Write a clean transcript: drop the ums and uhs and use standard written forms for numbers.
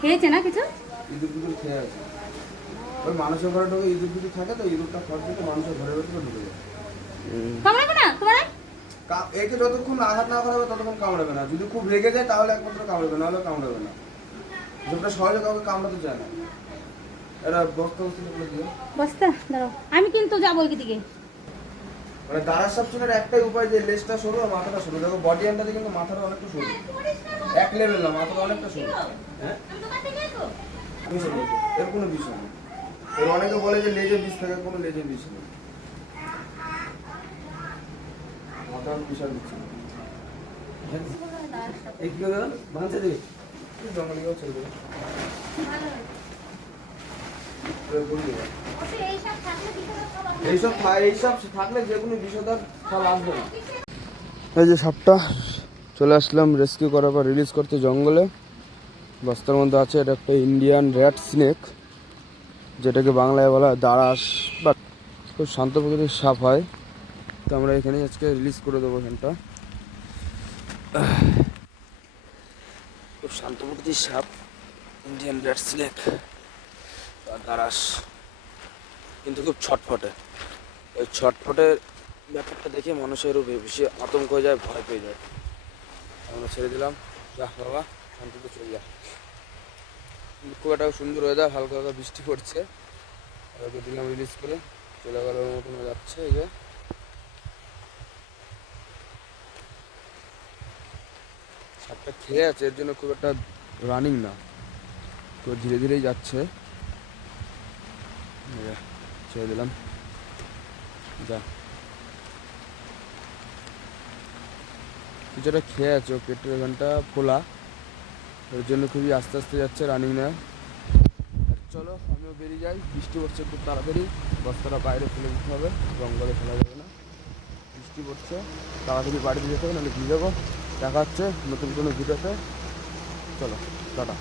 খেয়েছে না কিছু? ইঁদুর খেয়ে আছে। ওই মানুষের ঘরে ঢোকে ইঁদুর যদি থাকে তো ইঁদুরটা খড় দিতে মানুষের ঘরের ভেতরে ঢুকে যায়। কামড়াবে না তোমার? একে যতক্ষণ আঘাত না করা হবে ততক্ষণ কামড়াবে না। যদি খুব রেগে যায় তাহলে একমাত্র কামড়াবে, নাহলে কামড়াবে না। যেটা সহজে কাউকে কামড়াতে চায় না। এরা বস্তা দিয়ে বস্তা দাঁড়াও, আমি কিন্তু যাবো ওই দিকে। মানে দাঁড়ার সবচেয়ে একটাই উপায় যে লেজটা সরু আর মাথাটা সরু। দেখো বডি আন্ডারে কিন্তু মাথাটা অনেকটা সরু, এক লেভেল না, মাথাটা অনেকটা সরু। হ্যাঁ, এর কোনো বিষয় নেই। এর অনেকে বলে যে লেজের বিষ থাকে, কোনো লেজের বিষ নেই। মাথার বিশাল বিষ। এই কি করে ভাঙতে দেবে? জঙ্গলে গিয়েও ছেড়ে দেবে। এইসব থাকলে যে কোনো বিষয়টার ফল আসবে না। এই যে সাপটা চলে আসলাম রেস্কিউ করার পর রিলিজ করতে জঙ্গলে। বস্তার মধ্যে আছে, এটা একটা ইন্ডিয়ান রেড স্নেক, যেটাকে বাংলায় বলা হয় দারাস, বা খুব শান্ত প্রকৃতির সাপ হয়। তো আমরা এখানে আজকে রিলিজ করে দেবো। এখানটা খুব শান্ত প্রকৃতির সাপ, ইন্ডিয়ান রেড স্নেক বা দারাস, কিন্তু খুব ছটফটে। ওই ছটফটের ব্যাপারটা দেখে মানুষেরও বেশি আতঙ্ক হয়ে যায়, ভয় পেয়ে যায়। আমরা ছেড়ে দিলাম, যা বাবা শান্তিতে চলে যা। খুব একটা সুন্দর ওয়েদার, হালকা হালকা বৃষ্টি পড়ছে। ওকে দিলাম রিলিজ করে, চলে গেল মতন যাচ্ছে। এই যে সাপটা খেয়ে আছে, এর জন্য খুব একটা রানিং না, তো ধীরে ধীরেই যাচ্ছে। ছেড়ে দিলাম, যা। কিছুটা খেয়ে আছে, ও পেটের এখানটা ফোলা, এর জন্য খুবই আস্তে আস্তে যাচ্ছে, রানিং না। চলো আমিও বেরিয়ে যাই, বৃষ্টি পড়ছে খুব তাড়াতাড়ি। বস্তাটা বাইরে ফেলে দিতে হবে, জঙ্গলে ফেলা যাবে না, বৃষ্টি পড়ছে। তাড়াতাড়ি বাড়িতে যেতে হবে, নাহলে ভিজে যাবো। দেখা হচ্ছে নতুন কোনো ভিডিওতে। চলো টাটা।